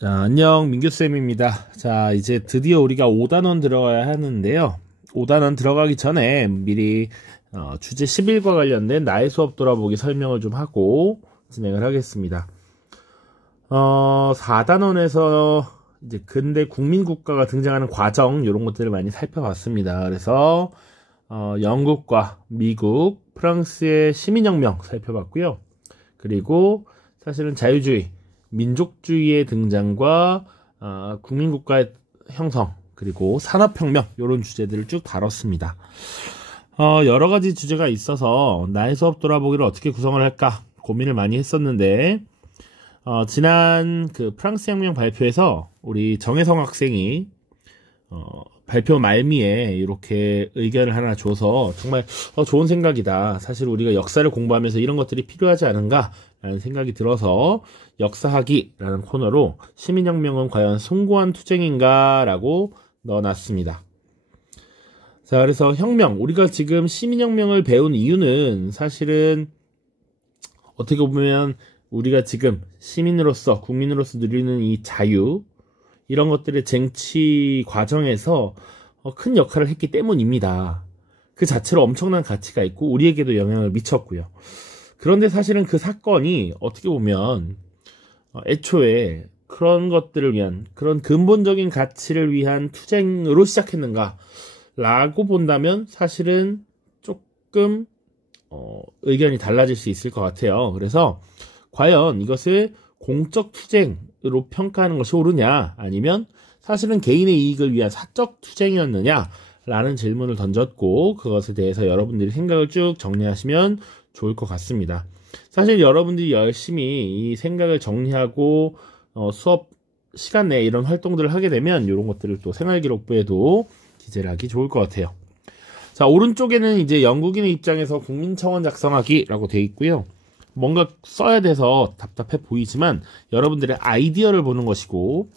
자, 안녕, 민규쌤입니다. 자, 이제 드디어 우리가 5단원 들어가야 하는데요. 5단원 들어가기 전에 미리 주제 11과 관련된 나의 수업 돌아보기 설명을 좀 하고 진행을 하겠습니다. 4단원에서 이제 근대 국민국가가 등장하는 과정, 이런 것들을 많이 살펴봤습니다. 그래서 영국과 미국, 프랑스의 시민혁명 살펴봤고요. 그리고 사실은 자유주의, 민족주의의 등장과 국민국가의 형성, 그리고 산업혁명, 이런 주제들을 쭉 다뤘습니다. 여러 가지 주제가 있어서 나의 수업 돌아보기를 어떻게 구성을 할까 고민을 많이 했었는데, 지난 그 프랑스 혁명 발표에서 우리 정혜성 학생이 발표 말미에 이렇게 의견을 하나 줘서 정말 좋은 생각이다. 사실 우리가 역사를 공부하면서 이런 것들이 필요하지 않은가 라는 생각이 들어서 역사학이라는 코너로 시민혁명은 과연 숭고한 투쟁인가 라고 넣어놨습니다. 자, 그래서 혁명, 우리가 지금 시민혁명을 배운 이유는 사실은 어떻게 보면 우리가 지금 시민으로서, 국민으로서 누리는 이 자유, 이런 것들의 쟁취 과정에서 큰 역할을 했기 때문입니다. 그 자체로 엄청난 가치가 있고 우리에게도 영향을 미쳤고요. 그런데 사실은 그 사건이 어떻게 보면 애초에 그런 것들을 위한, 그런 근본적인 가치를 위한 투쟁으로 시작했는가 라고 본다면 사실은 조금 의견이 달라질 수 있을 것 같아요. 그래서 과연 이것을 공적 투쟁으로 평가하는 것이 옳으냐, 아니면 사실은 개인의 이익을 위한 사적 투쟁이었느냐 라는 질문을 던졌고, 그것에 대해서 여러분들이 생각을 쭉 정리하시면 좋을 것 같습니다. 사실 여러분들이 열심히 이 생각을 정리하고 수업 시간 내에 이런 활동들을 하게 되면 이런 것들을 또 생활기록부에도 기재를 하기 좋을 것 같아요. 자, 오른쪽에는 이제 영국인의 입장에서 국민청원 작성하기라고 되어 있고요. 뭔가 써야 돼서 답답해 보이지만 여러분들의 아이디어를 보는 것이고,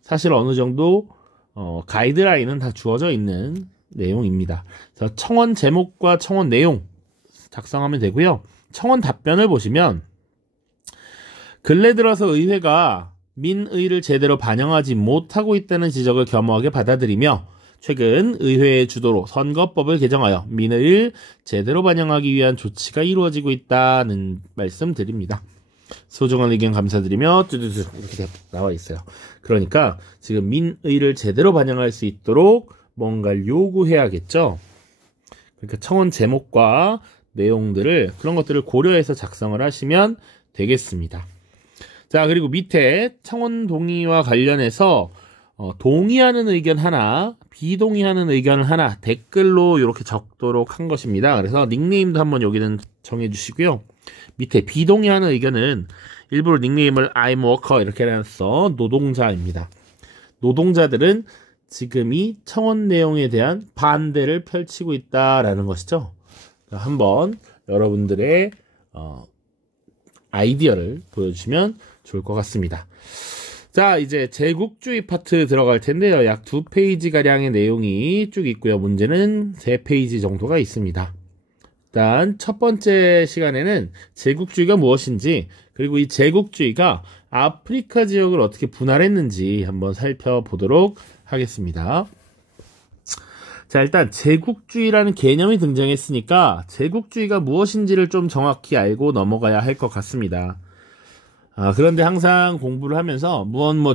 사실 어느 정도 가이드라인은 다 주어져 있는 내용입니다. 자, 청원 제목과 청원 내용 작성하면 되고요. 청원 답변을 보시면 근래 들어서 의회가 민의를 제대로 반영하지 못하고 있다는 지적을 겸허하게 받아들이며 최근 의회의 주도로 선거법을 개정하여 민의를 제대로 반영하기 위한 조치가 이루어지고 있다는 말씀 드립니다. 소중한 의견 감사드리며 뚜두두 이렇게 나와 있어요. 그러니까 지금 민의를 제대로 반영할 수 있도록 뭔가를 요구해야겠죠. 그러니까 청원 제목과 내용들을, 그런 것들을 고려해서 작성을 하시면 되겠습니다. 자, 그리고 밑에 청원 동의와 관련해서 동의하는 의견 하나, 비동의하는 의견을 하나 댓글로 이렇게 적도록 한 것입니다. 그래서 닉네임도 한번 여기는 정해주시고요. 밑에 비동의하는 의견은 일부러 닉네임을 I'm worker 이렇게 해놨어. 노동자입니다. 노동자들은 지금 이 청원 내용에 대한 반대를 펼치고 있다라는 것이죠. 한번 여러분들의 아이디어를 보여주시면 좋을 것 같습니다. 자, 이제 제국주의 파트 들어갈 텐데요. 약 2페이지가량의 내용이 쭉 있고요. 문제는 3페이지 정도가 있습니다. 일단 첫 번째 시간에는 제국주의가 무엇인지, 그리고 이 제국주의가 아프리카 지역을 어떻게 분할했는지 한번 살펴보도록 하겠습니다. 자, 일단 제국주의라는 개념이 등장했으니까 제국주의가 무엇인지를 좀 정확히 알고 넘어가야 할 것 같습니다. 그런데 항상 공부를 하면서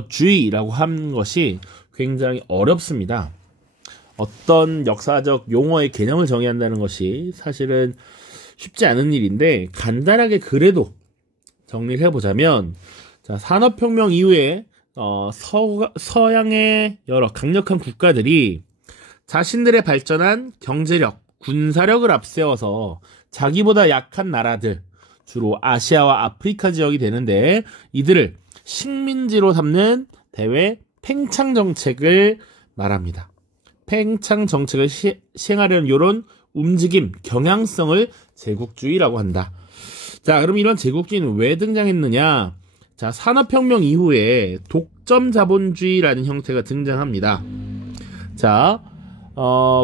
주의라고 한 것이 굉장히 어렵습니다. 어떤 역사적 용어의 개념을 정의해야 한다는 것이 사실은 쉽지 않은 일인데, 간단하게 그래도 정리를 해보자면, 자, 산업혁명 이후에 서양의 여러 강력한 국가들이 자신들의 발전한 경제력, 군사력을 앞세워서 자기보다 약한 나라들, 주로 아시아와 아프리카 지역이 되는데, 이들을 식민지로 삼는 대외 팽창 정책을 말합니다. 팽창 정책을 시행하려는 이런 움직임, 경향성을 제국주의라고 한다. 자, 그럼 이런 제국주의는 왜 등장했느냐? 자, 산업혁명 이후에 독점 자본주의라는 형태가 등장합니다. 자,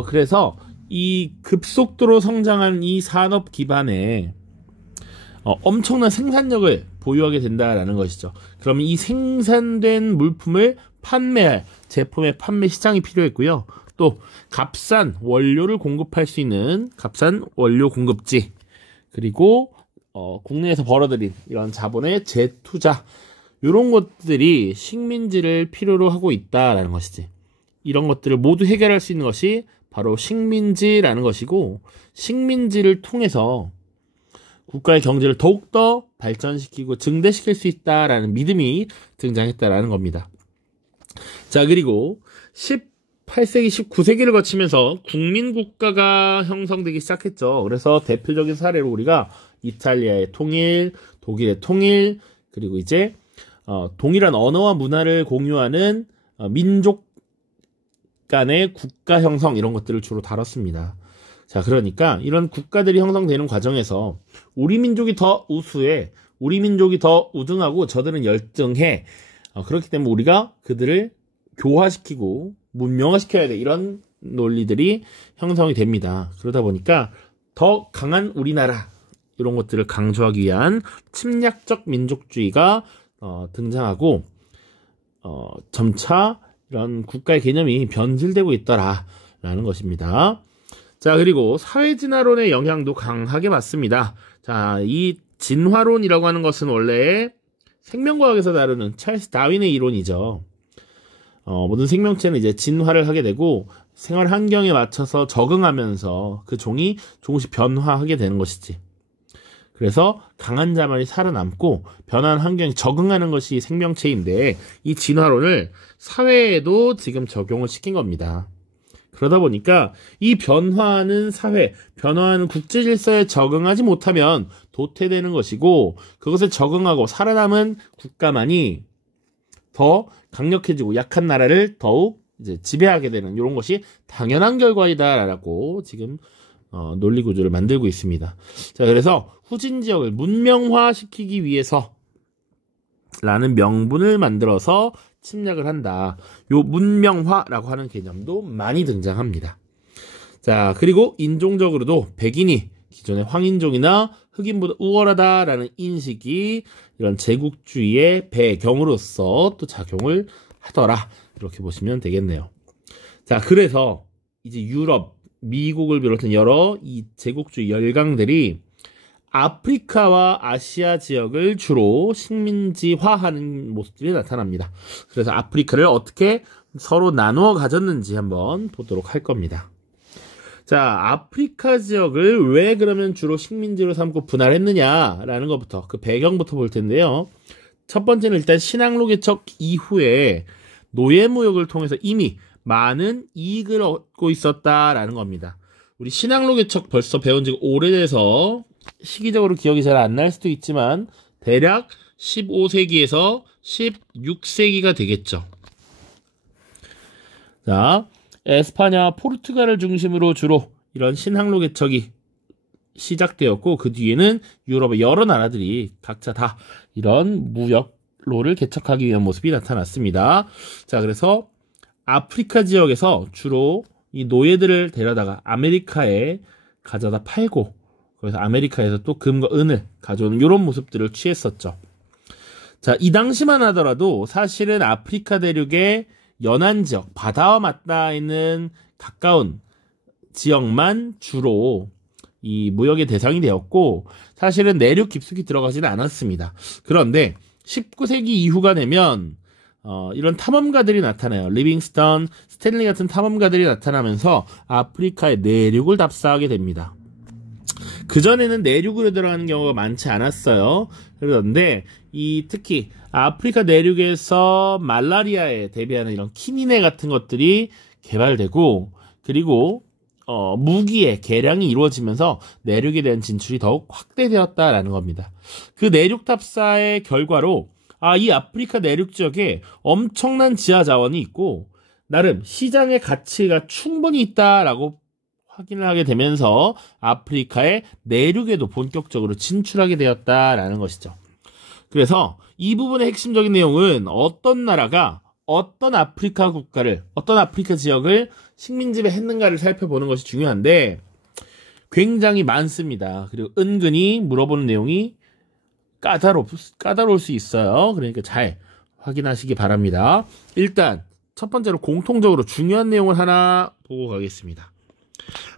그래서 이 급속도로 성장한 이 산업 기반에 엄청난 생산력을 보유하게 된다라는 것이죠. 그러면 이 생산된 물품을 판매할 제품의 판매 시장이 필요했고요. 또 값싼 원료를 공급할 수 있는 값싼 원료 공급지, 그리고 국내에서 벌어들인 이런 자본의 재투자, 이런 것들이 식민지를 필요로 하고 있다라는 것이지. 이런 것들을 모두 해결할 수 있는 것이 바로 식민지라는 것이고, 식민지를 통해서 국가의 경제를 더욱더 발전시키고 증대시킬 수 있다라는 믿음이 등장했다라는 겁니다. 자, 그리고 18세기, 19세기를 거치면서 국민국가가 형성되기 시작했죠. 그래서 대표적인 사례로 우리가 이탈리아의 통일, 독일의 통일, 그리고 이제 동일한 언어와 문화를 공유하는 민족 간의 국가 형성, 이런 것들을 주로 다뤘습니다. 자, 그러니까 이런 국가들이 형성되는 과정에서 우리 민족이 더 우수해, 우리 민족이 더 우등하고 저들은 열등해, 그렇기 때문에 우리가 그들을 교화시키고 문명화시켜야 돼, 이런 논리들이 형성이 됩니다. 그러다 보니까 더 강한 우리나라, 이런 것들을 강조하기 위한 침략적 민족주의가 등장하고 점차 이런 국가의 개념이 변질되고 있더라라는 것입니다. 자, 그리고 사회진화론의 영향도 강하게 받습니다. 자, 이 진화론이라고 하는 것은 원래 생명과학에서 다루는 찰스 다윈의 이론이죠. 모든 생명체는 이제 진화를 하게 되고 생활 환경에 맞춰서 적응하면서 그 종이 조금씩 변화하게 되는 것이지. 그래서 강한 자만이 살아남고 변화한 환경에 적응하는 것이 생명체인데, 이 진화론을 사회에도 지금 적용을 시킨 겁니다. 그러다 보니까 이 변화하는 사회, 변화하는 국제 질서에 적응하지 못하면 도태되는 것이고, 그것에 적응하고 살아남은 국가만이 더 강력해지고 약한 나라를 더욱 이제 지배하게 되는, 이런 것이 당연한 결과이다라고 지금 논리 구조를 만들고 있습니다. 자, 그래서 후진 지역을 문명화시키기 위해서 라는 명분을 만들어서 침략을 한다. 요 문명화라고 하는 개념도 많이 등장합니다. 자, 그리고 인종적으로도 백인이 기존의 황인종이나 흑인보다 우월하다라는 인식이 이런 제국주의의 배경으로서 또 작용을 하더라, 이렇게 보시면 되겠네요. 자, 그래서 이제 유럽, 미국을 비롯한 여러 이 제국주의 열강들이 아프리카와 아시아 지역을 주로 식민지화하는 모습들이 나타납니다. 그래서 아프리카를 어떻게 서로 나누어 가졌는지 한번 보도록 할 겁니다. 자, 아프리카 지역을 왜 그러면 주로 식민지로 삼고 분할했느냐라는 것부터, 그 배경부터 볼 텐데요. 첫 번째는 일단 신항로 개척 이후에 노예무역을 통해서 이미 많은 이익을 얻고 있었다라는 겁니다. 우리 신항로 개척 벌써 배운 지가 오래돼서 시기적으로 기억이 잘 안 날 수도 있지만 대략 15세기에서 16세기가 되겠죠. 자, 에스파냐, 포르투갈을 중심으로 주로 이런 신항로 개척이 시작되었고, 그 뒤에는 유럽의 여러 나라들이 각자 다 이런 무역로를 개척하기 위한 모습이 나타났습니다. 자, 그래서 아프리카 지역에서 주로 이 노예들을 데려다가 아메리카에 가져다 팔고, 그래서 아메리카에서 또 금과 은을 가져오는 이런 모습들을 취했었죠. 자, 이 당시만 하더라도 사실은 아프리카 대륙의 연안 지역, 바다와 맞닿아 있는 가까운 지역만 주로 이 무역의 대상이 되었고, 사실은 내륙 깊숙이 들어가지는 않았습니다. 그런데 19세기 이후가 되면 이런 탐험가들이 나타나요. 리빙스턴, 스탠리 같은 탐험가들이 나타나면서 아프리카의 내륙을 답사하게 됩니다. 그전에는 내륙으로 들어가는 경우가 많지 않았어요. 그런데 특히 아프리카 내륙에서 말라리아에 대비하는 이런 키니네 같은 것들이 개발되고, 그리고 무기의 개량이 이루어지면서 내륙에 대한 진출이 더욱 확대되었다라는 겁니다. 그 내륙 탑사의 결과로 이 아프리카 내륙 지역에 엄청난 지하 자원이 있고 나름 시장의 가치가 충분히 있다라고 확인을 하게 되면서 아프리카의 내륙에도 본격적으로 진출하게 되었다라는 것이죠. 그래서 이 부분의 핵심적인 내용은 어떤 나라가 어떤 아프리카 국가를, 어떤 아프리카 지역을 식민지배했는가를 살펴보는 것이 중요한데 굉장히 많습니다. 그리고 은근히 물어보는 내용이 까다로울 수 있어요. 그러니까 잘 확인하시기 바랍니다. 일단 첫 번째로 공통적으로 중요한 내용을 하나 보고 가겠습니다.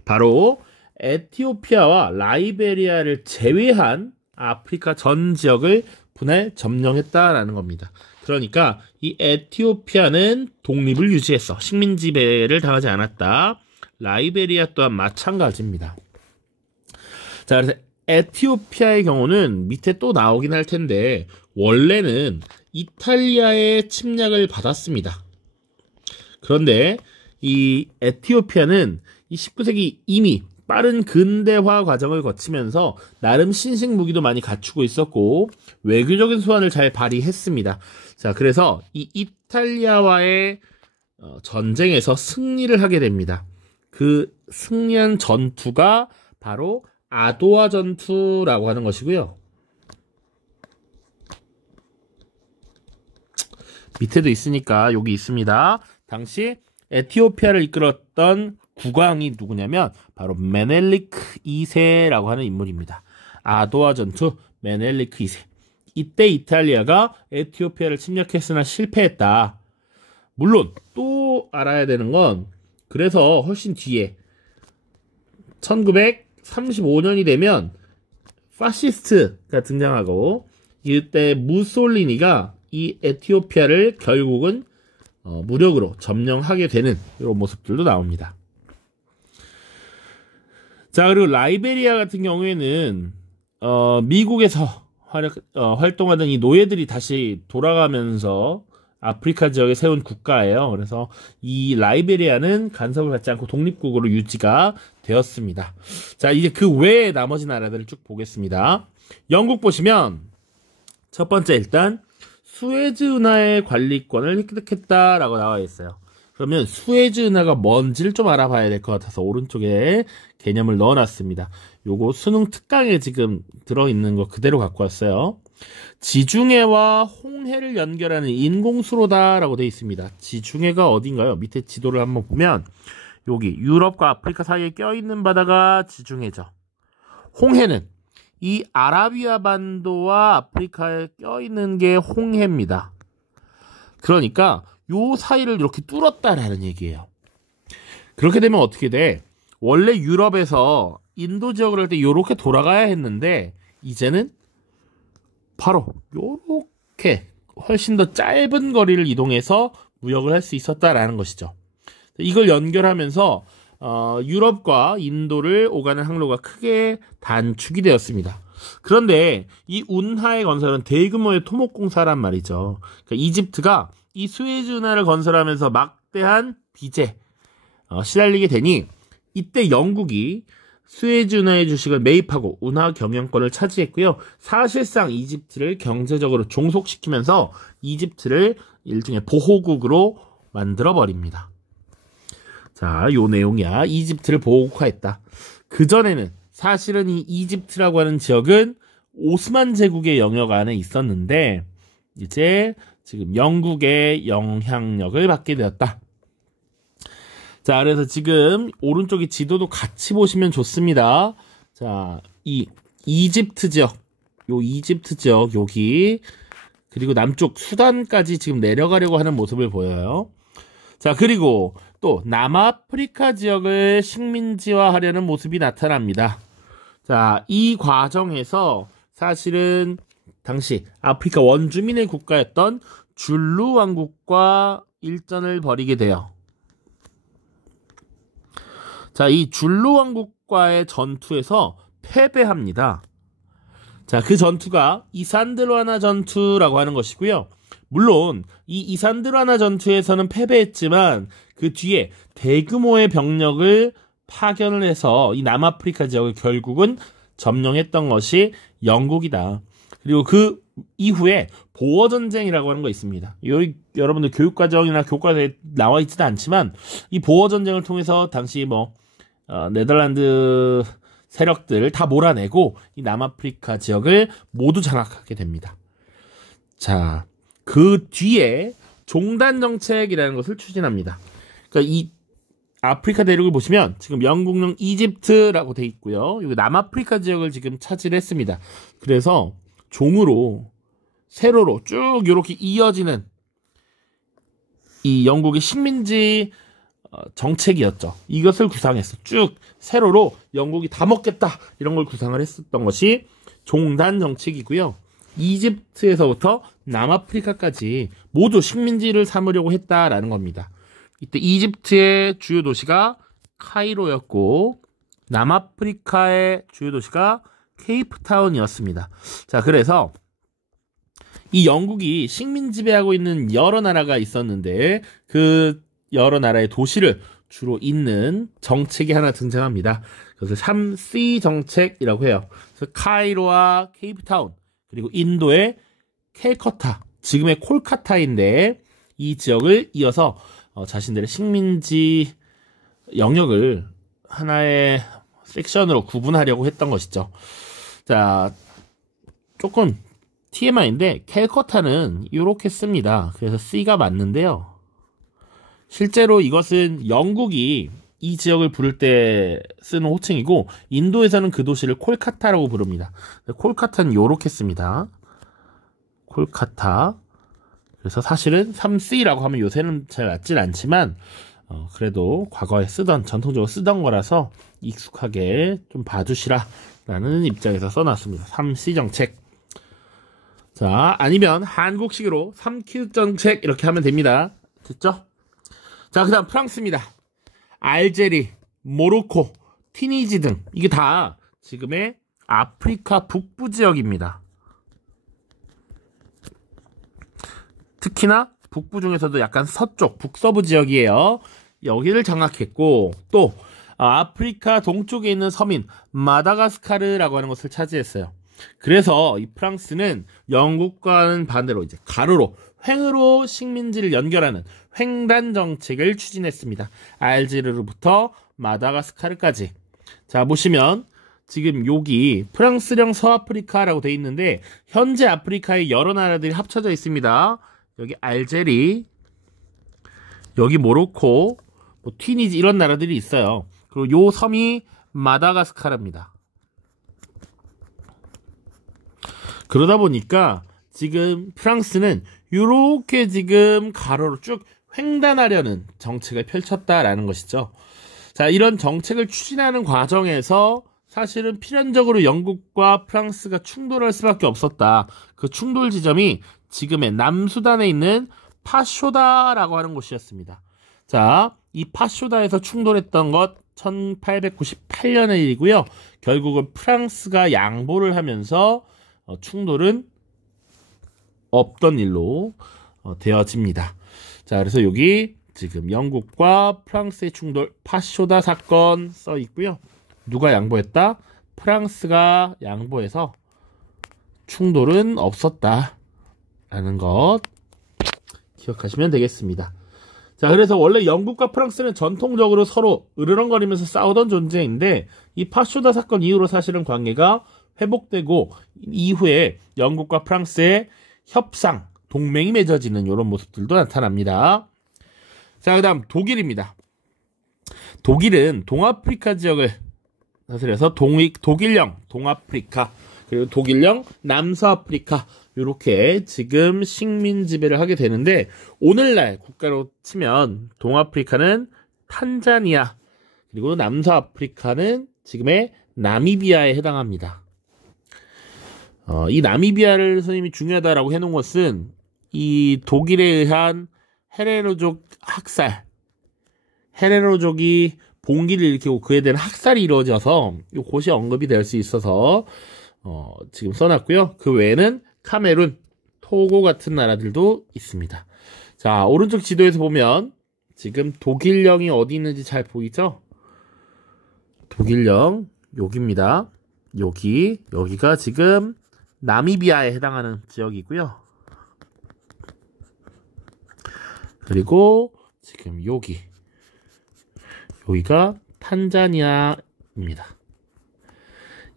바로 에티오피아와 라이베리아를 제외한 아프리카 전 지역을 분할 점령했다라는 겁니다. 그러니까 이 에티오피아는 독립을 유지했어. 식민 지배를 당하지 않았다. 라이베리아 또한 마찬가지입니다. 자, 그래서 에티오피아의 경우는 밑에 또 나오긴 할 텐데 원래는 이탈리아의 침략을 받았습니다. 그런데 이 에티오피아는 이 19세기 이미 빠른 근대화 과정을 거치면서 나름 신식 무기도 많이 갖추고 있었고 외교적인 수완을 잘 발휘했습니다. 자, 그래서 이 이탈리아와의 전쟁에서 승리를 하게 됩니다. 그 승리한 전투가 바로 아도와 전투라고 하는 것이고요. 밑에도 있으니까 여기 있습니다. 당시 에티오피아를 이끌었던 국왕이 누구냐면 바로 메넬리크 2세라고 하는 인물입니다. 아도와 전투 메넬리크 2세. 이때 이탈리아가 에티오피아를 침략했으나 실패했다. 물론 또 알아야 되는 건 그래서 훨씬 뒤에 1935년이 되면 파시스트가 등장하고 이때 무솔리니가 이 에티오피아를 결국은 무력으로 점령하게 되는 이런 모습들도 나옵니다. 자, 그리고 라이베리아 같은 경우에는 미국에서 활동하던 이 노예들이 다시 돌아가면서 아프리카 지역에 세운 국가예요. 그래서 이 라이베리아는 간섭을 받지 않고 독립국으로 유지가 되었습니다. 자, 이제 그 외에 나머지 나라들을 쭉 보겠습니다. 영국 보시면 첫 번째 일단 수에즈 운하의 관리권을 획득했다라고 나와 있어요. 그러면 수에즈 운하가 뭔지를 좀 알아봐야 될 것 같아서 오른쪽에 개념을 넣어놨습니다. 요거 수능 특강에 지금 들어있는 거 그대로 갖고 왔어요. 지중해와 홍해를 연결하는 인공수로다라고 되어 있습니다. 지중해가 어딘가요? 밑에 지도를 한번 보면 여기 유럽과 아프리카 사이에 껴있는 바다가 지중해죠. 홍해는 이 아라비아 반도와 아프리카에 껴있는 게 홍해입니다. 그러니까 요 사이를 이렇게 뚫었다라는 얘기예요. 그렇게 되면 어떻게 돼? 원래 유럽에서 인도 지역을 할 때 요렇게 돌아가야 했는데 이제는 바로 요렇게 훨씬 더 짧은 거리를 이동해서 무역을 할 수 있었다라는 것이죠. 이걸 연결하면서 유럽과 인도를 오가는 항로가 크게 단축이 되었습니다. 그런데 이 운하의 건설은 대규모의 토목공사란 말이죠. 그러니까 이집트가 이 수에즈 운하를 건설하면서 막대한 빚에 시달리게 되니 이때 영국이 수에즈 운하의 주식을 매입하고 운하 경영권을 차지했고요. 사실상 이집트를 경제적으로 종속시키면서 이집트를 일종의 보호국으로 만들어버립니다. 자, 요 내용이야. 이집트를 보호국화했다. 그전에는 사실은 이 이집트라고 하는 지역은 오스만 제국의 영역 안에 있었는데 이제 지금 영국의 영향력을 받게 되었다. 자, 그래서 지금 오른쪽에 지도도 같이 보시면 좋습니다. 자, 이 이집트 지역, 요 이집트 지역 여기 그리고 남쪽 수단까지 지금 내려가려고 하는 모습을 보여요. 자, 그리고 또 남아프리카 지역을 식민지화하려는 모습이 나타납니다. 자, 이 과정에서 사실은 당시 아프리카 원주민의 국가였던 줄루 왕국과 일전을 벌이게 돼요. 자, 이 줄루 왕국과의 전투에서 패배합니다. 자, 그 전투가 이산드로아나 전투라고 하는 것이고요. 물론 이 이산드로아나 전투에서는 패배했지만 그 뒤에 대규모의 병력을 파견을 해서 이 남아프리카 지역을 결국은 점령했던 것이 영국이다. 그리고 그 이후에 보어전쟁이라고 하는 거 있습니다. 여러분들 교육과정이나 교과서에 나와 있지도 않지만 이 보어전쟁을 통해서 당시 네덜란드 세력들을 다 몰아내고 이 남아프리카 지역을 모두 장악하게 됩니다. 자, 그 뒤에 종단정책이라는 것을 추진합니다. 그러니까 이 아프리카 대륙을 보시면 지금 영국령 이집트라고 돼 있고요. 여기 남아프리카 지역을 지금 차지를 했습니다. 그래서 종으로 세로로 쭉 이렇게 이어지는 이 영국의 식민지 정책이었죠. 이것을 구상했어. 쭉 세로로 영국이 다 먹겠다 이런 걸 구상을 했었던 것이 종단 정책이고요. 이집트에서부터 남아프리카까지 모두 식민지를 삼으려고 했다라는 겁니다. 이때 이집트의 주요 도시가 카이로였고 남아프리카의 주요 도시가 케이프타운이었습니다. 자, 그래서 이 영국이 식민 지배하고 있는 여러 나라가 있었는데 그 여러 나라의 도시를 주로 잇는 정책이 하나 등장합니다. 그것을 3C 정책이라고 해요. 그래서 카이로와 케이프타운, 그리고 인도의 캘커타, 지금의 콜카타인데 이 지역을 이어서 자신들의 식민지 영역을 하나의 섹션으로 구분하려고 했던 것이죠. 자, 조금 TMI인데 캘커타는 이렇게 씁니다. 그래서 C가 맞는데요. 실제로 이것은 영국이 이 지역을 부를 때 쓰는 호칭이고 인도에서는 그 도시를 콜카타라고 부릅니다. 콜카타는 이렇게 씁니다. 콜카타. 그래서 사실은 3C라고 하면 요새는 잘 맞진 않지만 그래도 과거에 전통적으로 쓰던 거라서 익숙하게 좀 봐주시라 라는 입장에서 써놨습니다. 3C 정책. 자, 아니면 한국식으로 3Q 정책 이렇게 하면 됩니다. 됐죠? 자, 그 다음 프랑스입니다. 알제리, 모로코, 튀니지 등 이게 다 지금의 아프리카 북부 지역입니다. 특히나 북부 중에서도 약간 서쪽, 북서부 지역이에요. 여기를 장악했고 또 아프리카 동쪽에 있는 섬인 마다가스카르라고 하는 것을 차지했어요. 그래서 이 프랑스는 영국과는 반대로 이제 가로로 횡으로 식민지를 연결하는 횡단 정책을 추진했습니다. 알제르로부터 마다가스카르까지. 자, 보시면 지금 여기 프랑스령 서아프리카라고 되어 있는데 현재 아프리카의 여러 나라들이 합쳐져 있습니다. 여기 알제리, 여기 모로코, 뭐 튀니지 이런 나라들이 있어요. 그리고 요 섬이 마다가스카르입니다. 그러다 보니까 지금 프랑스는 이렇게 지금 가로로 쭉 횡단하려는 정책을 펼쳤다라는 것이죠. 자, 이런 정책을 추진하는 과정에서 사실은 필연적으로 영국과 프랑스가 충돌할 수밖에 없었다. 그 충돌 지점이 지금의 남수단에 있는 파쇼다라고 하는 곳이었습니다. 자, 이 파쇼다에서 충돌했던 것 1898년의 일이고요. 결국은 프랑스가 양보를 하면서 충돌은 없던 일로 되어집니다. 자, 그래서 여기 지금 영국과 프랑스의 충돌 파쇼다 사건 써 있고요. 누가 양보했다? 프랑스가 양보해서 충돌은 없었다 라는 것 기억하시면 되겠습니다. 자, 그래서 원래 영국과 프랑스는 전통적으로 서로 으르렁거리면서 싸우던 존재인데 이 파쇼다 사건 이후로 사실은 관계가 회복되고 이후에 영국과 프랑스의 협상, 동맹이 맺어지는 이런 모습들도 나타납니다. 자, 그 다음 독일입니다. 독일은 동아프리카 지역을 다스려서 독일령 동아프리카, 그리고 독일령 남서아프리카 이렇게 지금 식민 지배를 하게 되는데 오늘날 국가로 치면 동아프리카는 탄자니아, 그리고 남서아프리카는 지금의 나미비아에 해당합니다. 이 나미비아를 선생님이 중요하다라고 해놓은 것은 이 독일에 의한 헤레로족 학살, 헤레로족이 봉기를 일으키고 그에 대한 학살이 이루어져서 이 곳이 언급이 될 수 있어서 지금 써놨고요. 그 외에는 카메룬, 토고 같은 나라들도 있습니다. 자, 오른쪽 지도에서 보면 지금 독일령이 어디 있는지 잘 보이죠? 독일령 여기입니다. 여기가 지금 나미비아에 해당하는 지역이고요. 그리고 지금 여기가 탄자니아입니다.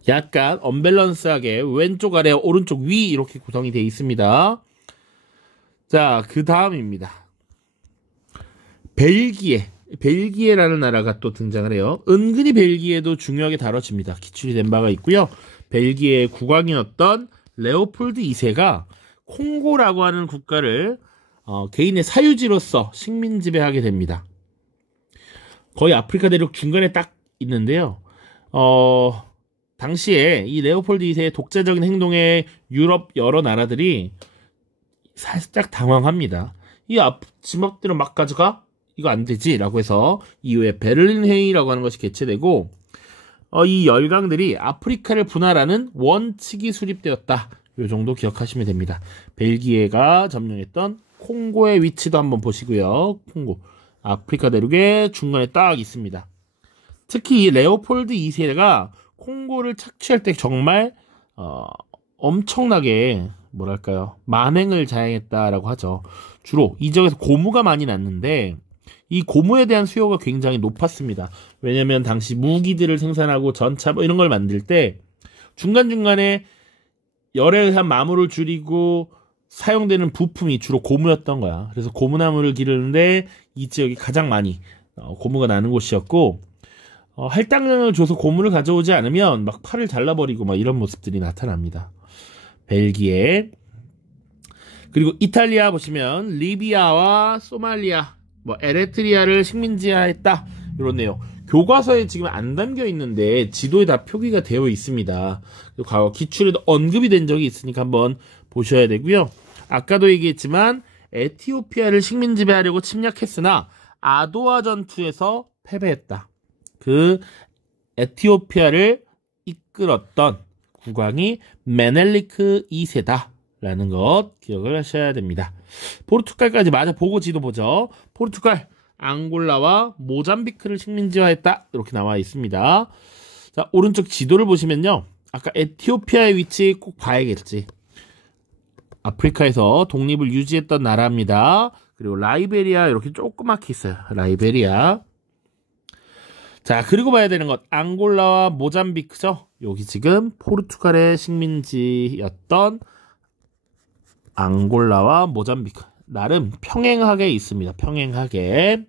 약간 언밸런스하게 왼쪽 아래 오른쪽 위 이렇게 구성이 되어 있습니다. 자, 그 다음입니다. 벨기에라는 나라가 또 등장을 해요. 은근히 벨기에도 중요하게 다뤄집니다. 기출이 된 바가 있고요. 벨기에의 국왕이었던 레오폴드 2세가 콩고라고 하는 국가를 개인의 사유지로서 식민 지배하게 됩니다. 거의 아프리카 대륙 중간에 딱 있는데요. 당시에 이 레오폴드 2세의 독자적인 행동에 유럽 여러 나라들이 살짝 당황합니다. 이 지멋대로 막 가져가? 이거 안 되지? 라고 해서 이후에 베를린 회의라고 하는 것이 개최되고 이 열강들이 아프리카를 분할하는 원칙이 수립되었다. 이 정도 기억하시면 됩니다. 벨기에가 점령했던 콩고의 위치도 한번 보시고요. 콩고 아프리카 대륙의 중간에 딱 있습니다. 특히 이 레오폴드 2세가 콩고를 착취할 때 정말 엄청나게 뭐랄까요 만행을 자행했다라고 하죠. 주로 이 지역에서 고무가 많이 났는데 이 고무에 대한 수요가 굉장히 높았습니다. 왜냐면 당시 무기들을 생산하고 전차 뭐 이런 걸 만들 때 중간중간에 열에 의한 마모를 줄이고 사용되는 부품이 주로 고무였던 거야. 그래서 고무나무를 기르는데 이 지역이 가장 많이 고무가 나는 곳이었고 할당량을 줘서 고무를 가져오지 않으면 막 팔을 잘라버리고 막 이런 모습들이 나타납니다. 벨기에 그리고 이탈리아 보시면 리비아와 소말리아 에레트리아를 식민지화했다 이런 내용. 교과서에 지금 안 담겨 있는데 지도에 다 표기가 되어 있습니다. 과거 기출에도 언급이 된 적이 있으니까 한번 보셔야 되고요. 아까도 얘기했지만 에티오피아를 식민 지배하려고 침략했으나 아도아 전투에서 패배했다. 그 에티오피아를 이끌었던 국왕이 메넬리크 2세다 라는 것 기억을 하셔야 됩니다. 포르투갈까지 마저 보고 지도 보죠. 포르투갈, 앙골라와 모잠비크를 식민지화했다 이렇게 나와 있습니다. 자, 오른쪽 지도를 보시면요, 아까 에티오피아의 위치 꼭 봐야겠지. 아프리카에서 독립을 유지했던 나라입니다. 그리고 라이베리아 이렇게 조그맣게 있어요. 라이베리아. 자, 그리고 봐야 되는 것 앙골라와 모잠비크죠. 여기 지금 포르투갈의 식민지였던 앙골라와 모잠비크 나름 평행하게 있습니다. 평행하게.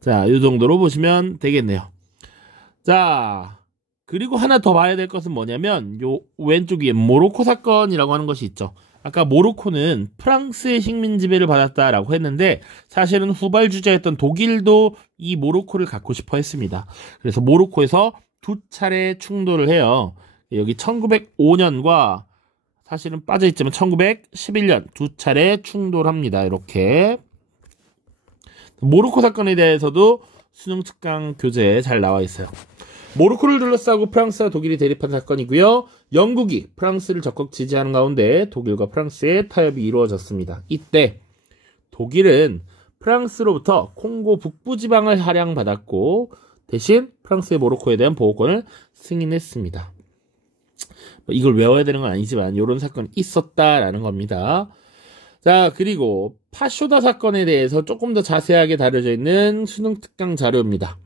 자, 이 정도로 보시면 되겠네요. 자, 그리고 하나 더 봐야 될 것은 뭐냐면 요 왼쪽 위에 모로코 사건이라고 하는 것이 있죠. 아까 모로코는 프랑스의 식민 지배를 받았다라고 했는데 사실은 후발주자였던 독일도 이 모로코를 갖고 싶어 했습니다. 그래서 모로코에서 두 차례 충돌을 해요. 여기 1905년과 사실은 빠져있지만 1911년 두 차례 충돌합니다. 이렇게 모로코 사건에 대해서도 수능 특강 교재에 잘 나와 있어요. 모로코를 둘러싸고 프랑스와 독일이 대립한 사건이고요. 영국이 프랑스를 적극 지지하는 가운데 독일과 프랑스의 타협이 이루어졌습니다. 이때 독일은 프랑스로부터 콩고 북부 지방을 할양받았고 대신 프랑스의 모로코에 대한 보호권을 승인했습니다. 이걸 외워야 되는 건 아니지만 이런 사건이 있었다라는 겁니다. 자, 그리고 파쇼다 사건에 대해서 조금 더 자세하게 다뤄져 있는 수능 특강 자료입니다.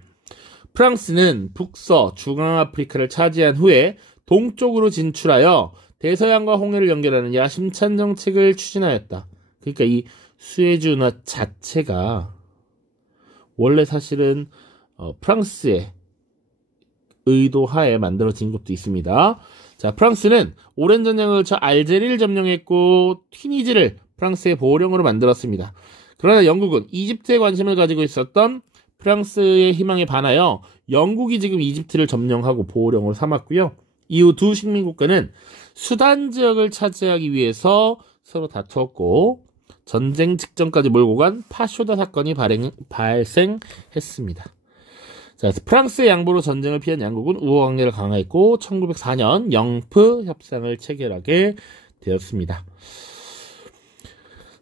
프랑스는 북서 중앙아프리카를 차지한 후에 동쪽으로 진출하여 대서양과 홍해를 연결하는 야심찬 정책을 추진하였다. 그러니까 이 수에즈 운하 자체가 원래 사실은 프랑스의 의도하에 만들어진 것도 있습니다. 자, 프랑스는 오랜 전쟁을 거쳐 알제리를 점령했고 튀니지를 프랑스의 보호령으로 만들었습니다. 그러나 영국은 이집트에 관심을 가지고 있었던 프랑스의 희망에 반하여 영국이 지금 이집트를 점령하고 보호령으로 삼았고요. 이후 두 식민국가는 수단 지역을 차지하기 위해서 서로 다투었고 전쟁 직전까지 몰고 간 파쇼다 사건이 발생했습니다. 자, 프랑스의 양보로 전쟁을 피한 양국은 우호 관계를 강화했고 1904년 영프 협상을 체결하게 되었습니다.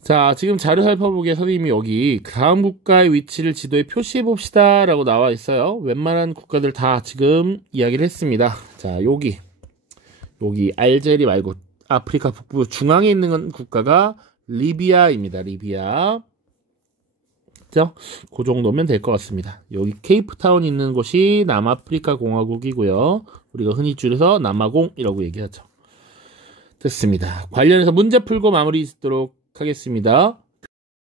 자, 지금 자료 살펴보기에 선생님이 여기 다음 국가의 위치를 지도에 표시해 봅시다 라고 나와 있어요. 웬만한 국가들 다 지금 이야기를 했습니다. 자, 여기 알제리 말고 아프리카 북부 중앙에 있는 국가가 리비아입니다. 리비아. 그죠? 그 정도면 될 것 같습니다. 여기 케이프타운 있는 곳이 남아프리카 공화국이고요. 우리가 흔히 줄여서 남아공이라고 얘기하죠. 됐습니다. 관련해서 문제 풀고 마무리 짓도록 하겠습니다.